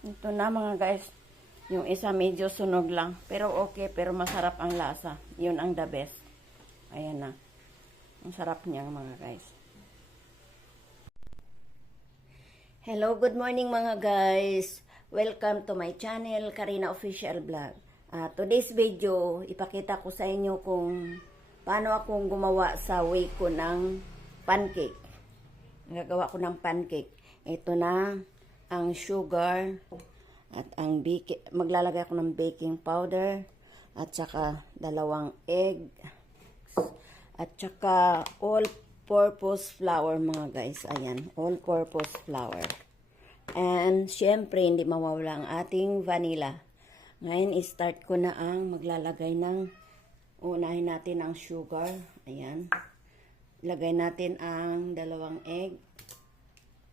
Ito na mga guys. Yung isa medyo sunog lang. Pero okay, pero masarap ang lasa. Yun ang the best. Ayan na. Ang sarap niya mga guys. Hello, good morning mga guys. Welcome to my channel, Karina Official Vlog. Today's video, ipakita ko sa inyo kung paano akong gumawa sa way ko ng pancake. Gagawa ko ng pancake. Ito na ang sugar at ang maglalagay ako ng baking powder at saka 2 egg at saka all-purpose flour mga guys. Ayan, all-purpose flour. And syempre hindi mawawala ang ating vanilla. Ngayon i-start ko na ang maglalagay ng unahin natin ang sugar. Ayan. Ilagay natin ang 2 egg.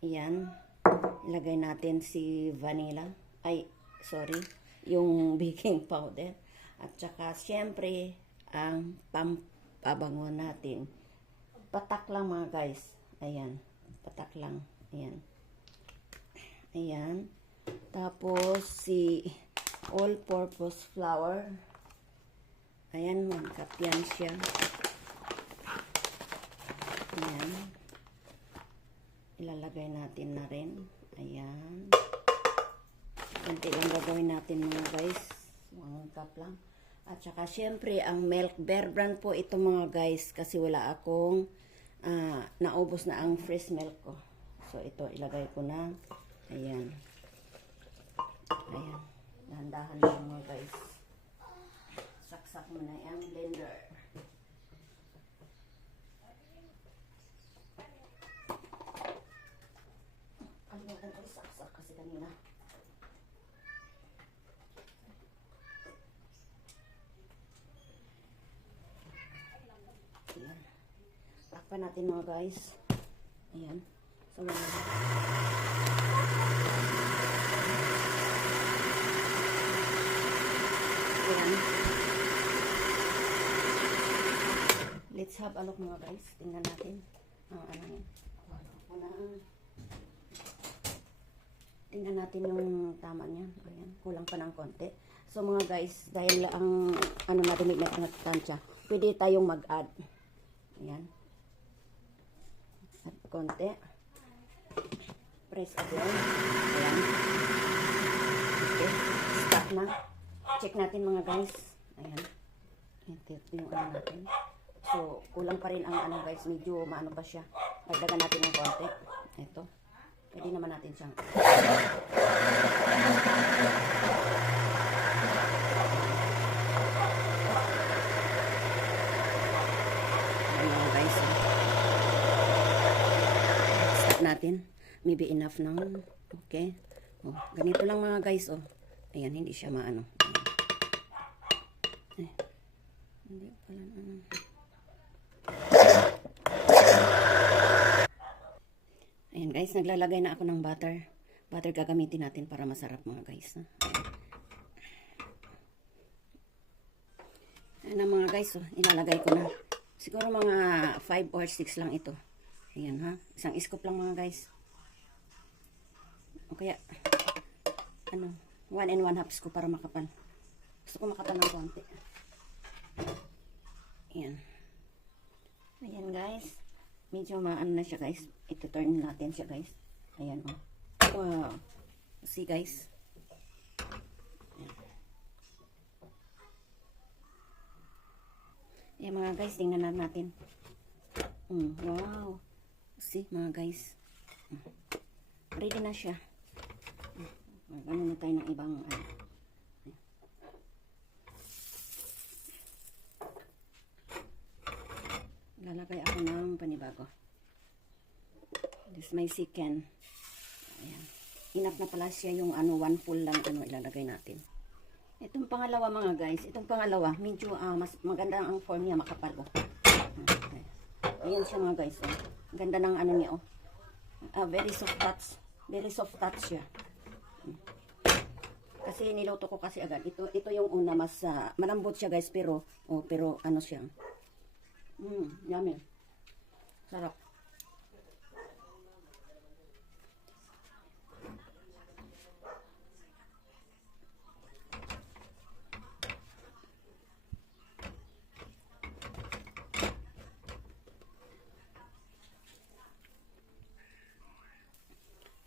Ayan. Ilagay natin si vanilla. Ay, sorry. Yung baking powder. At saka, syempre, ang pampabango natin. Patak lang mga guys. Ayan. Patak lang. Ayan. Ayan. Tapos, si all-purpose flour. Ayan, 1 cup yan siya. Ayan. Ilalagay natin na rin. Ayan. Kunti lang gagawin natin mga guys. 1 cup lang. At saka syempre ang milk. Bear brand po ito mga guys. Kasi wala akong naubos na ang fresh milk ko. So ito ilagay ko na. Ayan. Ayan. Dahan-dahan lang mga guys. Saksak mo na yung blender. Kalimutan ko saksak kasi kanina. Ayan. Takpan natin mga guys. Ayan. So, ayan. Let's have a look mga guys. Tingnan natin ang ano yun. Tingnan natin yung tama niya. Ayan. Kulang pa ng konti. So mga guys, dahil ang ano natin may tansya, pwede tayong mag-add. Ayan. At konti. Press again. Ayan. Okay. Stop na. Check natin mga guys. Ayan. Ito yung ano natin. So, kulang pa rin ang ano guys. Medyo maano pa siya. Dagdagan natin ng konti. Ito. Pwede naman natin siyang. Ayan guys. Stop natin. Maybe enough na. Okay. Oh, ganito lang mga guys. Oh. Ayan, hindi siya maano. Ayan. Hindi pala ano. Ayan guys, naglalagay na ako ng butter. Butter gagamitin natin para masarap mga guys. Ayan na mga guys, oh, ilalagay ko na. Siguro mga 5 or 6 lang ito. Ayan ha, isang scoop lang mga guys. O kaya, ano, 1 and 1/2 scoop para makapal. Gusto ko makapal ng konti. Ayan. Ayan guys. Medyo maano na siya guys. Ito turn natin siya guys. Ayan oh. Wow. See guys. Ayan. Ayan mga guys. Tingnan na natin. Wow. See mga guys. Ready na siya. Ano na tayo ng ibang lalagay ako ng panibago. This is my chicken. Ayan. Enough na pala siya yung ano, 1 full lang ano ilalagay natin. Itong pangalawa mga guys, itong pangalawa, medyo mas maganda ang form niya, makapal oh. Okay. Ayan siya mga guys oh. Ganda ng ano niya oh. Very soft touch. Very soft touch siya. Kasi niluto ko kasi agad. Ito yung una, mas malambot siya guys, pero ano siya. Yummy. Sarap.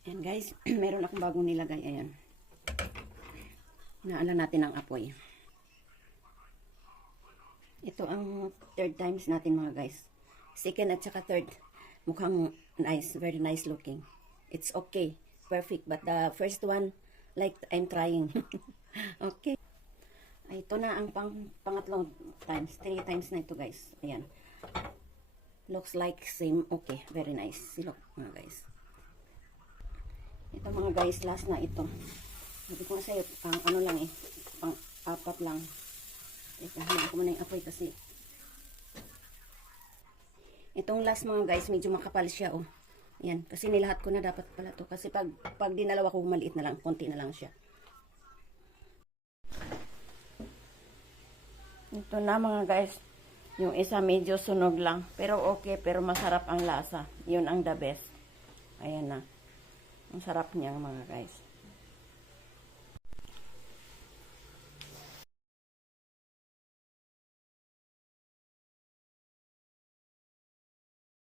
Ayan guys, meron akong bagong nilagay. Ayan. Naala natin ang apoy. Ito ang third times natin mga guys. Second at saka third. Mukhang nice. Very nice looking. It's okay. Perfect. But the first one, like I'm trying. Okay. Ay, ito na ang pangatlong times. 3 times na ito guys. Ayan. Looks like same. Okay. Very nice. Look mga guys. Ito mga guys, last na ito. Sabi ko nga sa'yo, ano lang pang 4 lang. Teka, halaan ko muna yung apoy kasi. Itong last mga guys, medyo makapal siya, oh. Yan, kasi nilahat ko na dapat pala to. Kasi pag dinalawa ko, maliit na lang, konti na lang siya. Ito na mga guys. Yung isa medyo sunog lang. Pero okay, pero masarap ang lasa. Yun ang the best. Ayan na. Ang sarap niya mga guys.